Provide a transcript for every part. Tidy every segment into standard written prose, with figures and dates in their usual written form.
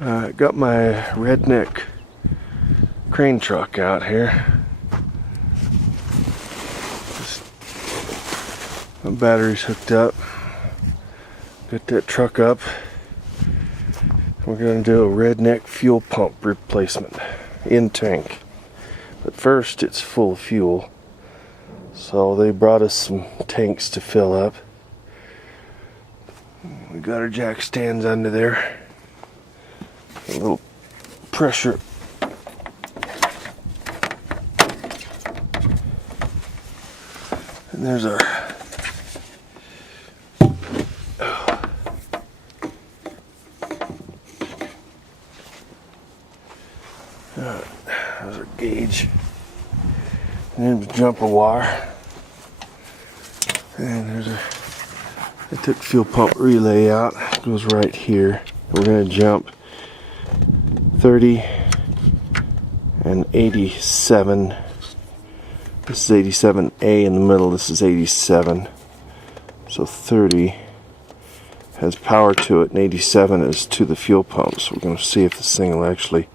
Got my Redneck crane truck out here. My battery's hooked up. Got that truck up. We're going to do a Redneck fuel pump replacement in tank. But first it's full of fuel. So they brought us some tanks to fill up. We got our jack stands under there. A little pressure. And there's our there's our gauge. And there's a jumper wire. And there's I took fuel pump relay out. It goes right here. We're going to jump 30 and 87. This is 87A in the middle. This is 87. So 30 has power to it, and 87 is to the fuel pump. So we're going to see if this thing will actually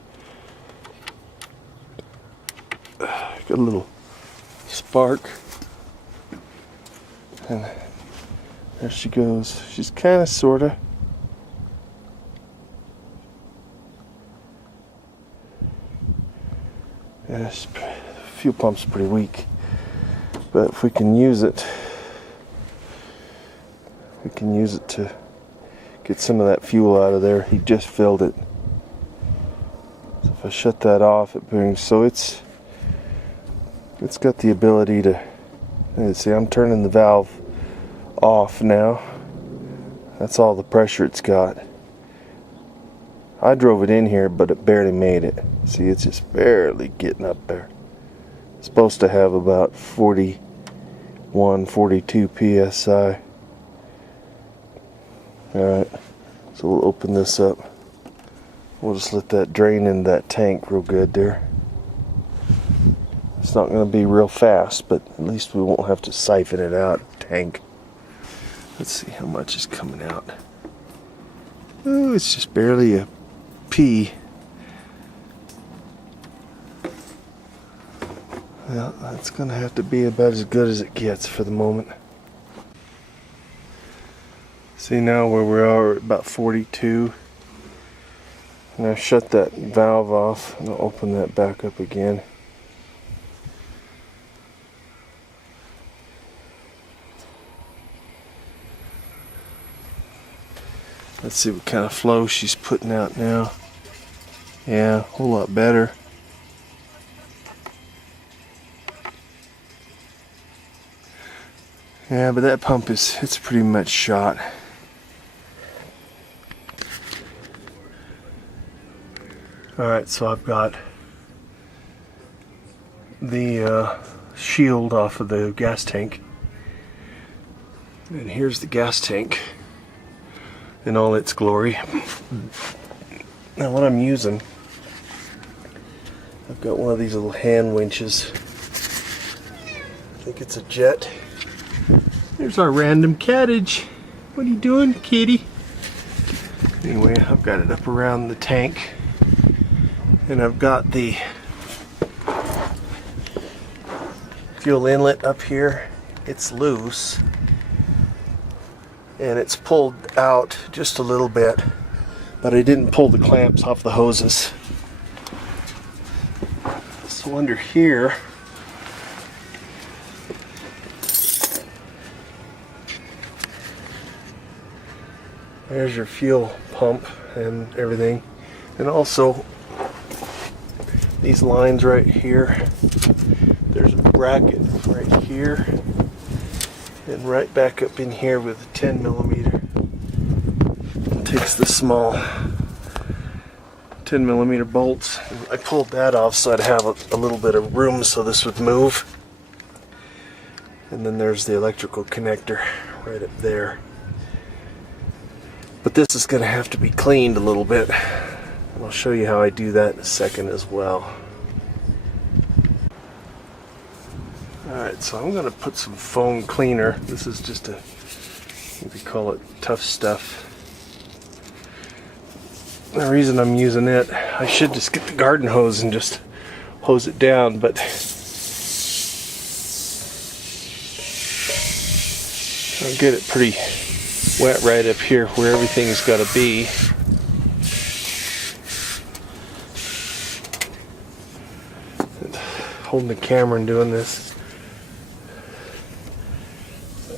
got a little spark. And there she goes. She's kind of, sorta. Yeah, this fuel pump's pretty weak, but if we can use it, to get some of that fuel out of there. He just filled it. So if I shut that off, it brings. So it's got the ability to. Let's see, I'm turning the valve off now. That's all the pressure it's got. I drove it in here, but it barely made it. See, it's just barely getting up there. It's supposed to have about 41, 42 psi. Alright, so we'll open this up. We'll just let that drain into that tank real good there. It's not going to be real fast, but at least we won't have to siphon it out of the tank. Let's see how much is coming out. Oh, it's just barely a pea. Well, that's going to have to be about as good as it gets for the moment. See now where we are at about 42. And I shut that valve off and I'll open that back up again. Let's see what kind of flow she's putting out now. Yeah, a whole lot better. Yeah, but that pump it's pretty much shot. Alright, so I've got the shield off of the gas tank. And here's the gas tank in all its glory. Now what I'm using, I've got one of these little hand winches. I think it's a jet. There's our random cattage. What are you doing, kitty? Anyway, I've got it up around the tank. And I've got the fuel inlet up here. It's loose. And it's pulled out just a little bit, but I didn't pull the clamps off the hoses. So under here, there's your fuel pump and everything. And also these lines right here, there's a bracket right here. And right back up in here with a 10 millimeter. It takes the small 10 millimeter bolts. I pulled that off so I'd have a little bit of room so this would move. And then there's the electrical connector right up there. But this is going to have to be cleaned a little bit. And I'll show you how I do that in a second as well. Alright, so I'm going to put some foam cleaner. This is just a, we call it tough stuff. the reason I'm using it, I should just get the garden hose and just hose it down, but I'll get it pretty wet right up here where everything's got to be. And holding the camera and doing this.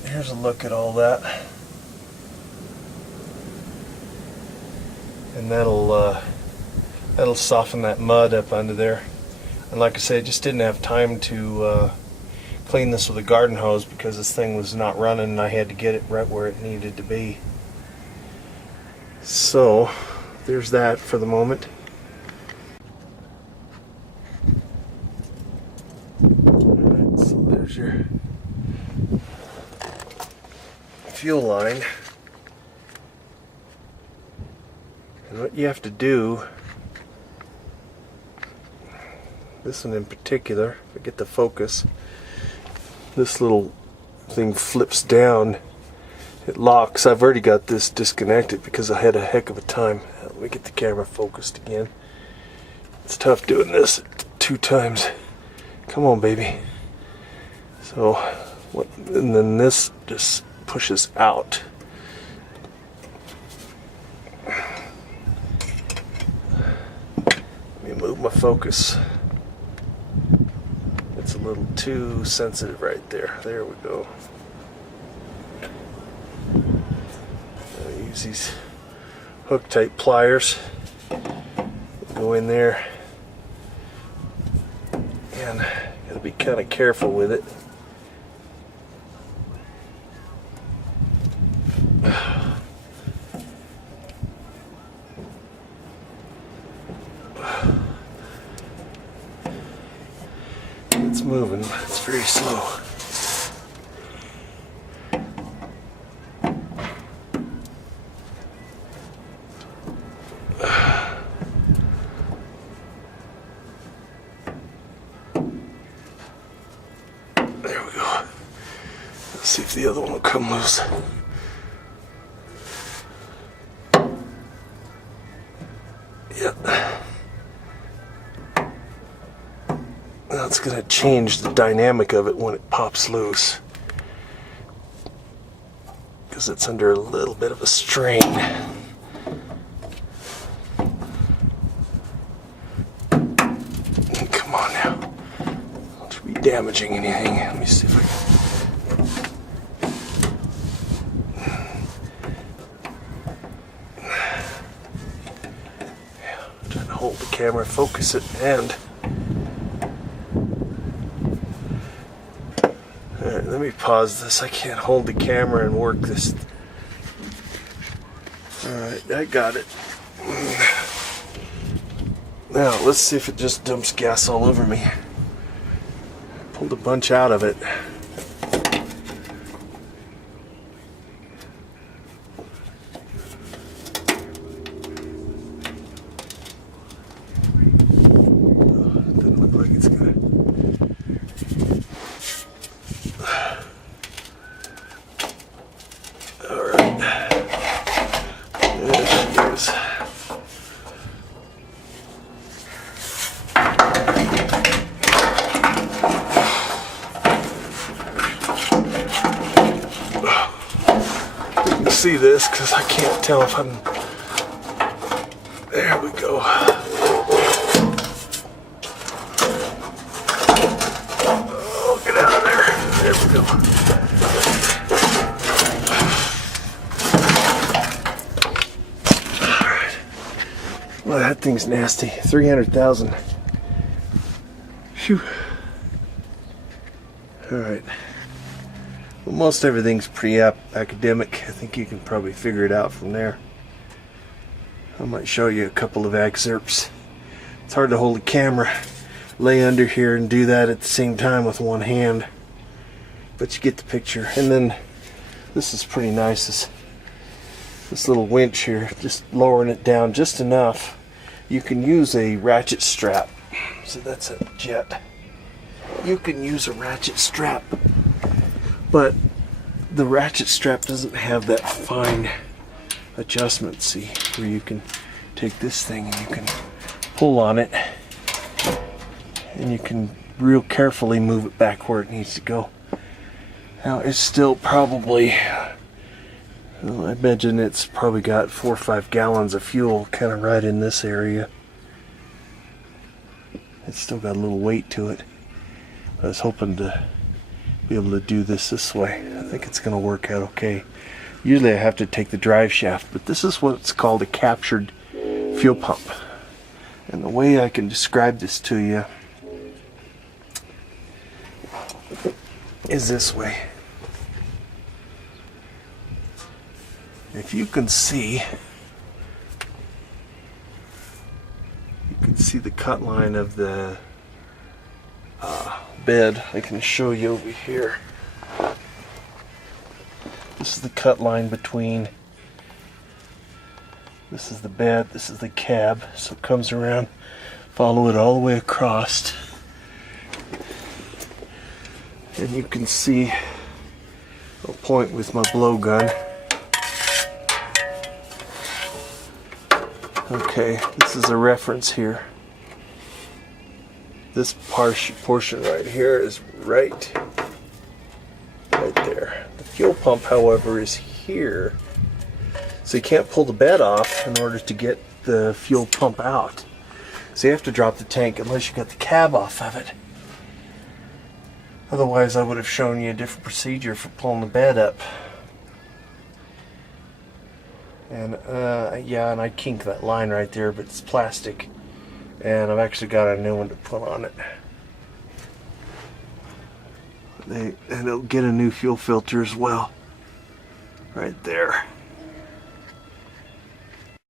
Here's a look at all that. And that'll soften that mud up under there. And like I said, I just didn't have time to clean this with a garden hose because this thing was not running and I had to get it right where it needed to be. So there's that for the moment. Alright, so there's your fuel line. And what you have to do, this one in particular, if I get the focus, this little thing flips down, it locks. I've already got this disconnected because I had a heck of a time. Let me get the camera focused again. It's tough doing this 2 times. Come on, baby. So, and then this just pushes out. Move my focus. It's a little too sensitive right there. There we go. I'll use these hook type pliers. Go in there and gotta be kind of careful with it. It's moving, but it's very slow. There we go. Let's see if the other one will come loose. Yep. That's going to change the dynamic of it when it pops loose, because it's under a little bit of a strain. Come on now. Don't be damaging anything. Let me see if I can. Yeah, I'm trying to hold the camera, focus it, and alright, let me pause this. I can't hold the camera and work this. Alright, I got it. Now, let's see if it just dumps gas all over me. Pulled a bunch out of it. Doesn't look like it's gonna. Alright. There she goes. You can see this because I can't tell if I'm. There we go. Oh, get out of there. There we go. Well, that thing's nasty. 300,000. Phew. Alright. Well, most everything's pretty academic. I think you can probably figure it out from there. I might show you a couple of excerpts. It's hard to hold a camera, lay under here and do that at the same time with one hand. But you get the picture. And then this is pretty nice. This little winch here, just lowering it down just enough. You can use a ratchet strap. So that's a jet. You can use a ratchet strap, but the ratchet strap doesn't have that fine adjustment, see, where you can take this thing and you can pull on it, and you can real carefully move it back where it needs to go. Now it's still probably, well, I imagine it's probably got 4 or 5 gallons of fuel kind of right in this area. It's still got a little weight to it. I was hoping to be able to do this way. I think it's going to work out okay. Usually I have to take the drive shaft, but this is what's called a captured fuel pump. And the way I can describe this to you is this way. If you can see, the cut line of the bed. I can show you over here. This is the cut line between, this is the bed, this is the cab, so it comes around, follow it all the way across, and you can see, I'll point with my blowgun. Okay, this is a reference here. This portion right here is right there. The fuel pump, however, is here. So you can't pull the bed off in order to get the fuel pump out. So you have to drop the tank unless you got the cab off of it. Otherwise, I would have shown you a different procedure for pulling the bed up. And yeah, and I kinked that line right there, but it's plastic. And I've actually got a new one to put on it. And it'll get a new fuel filter as well. Right there.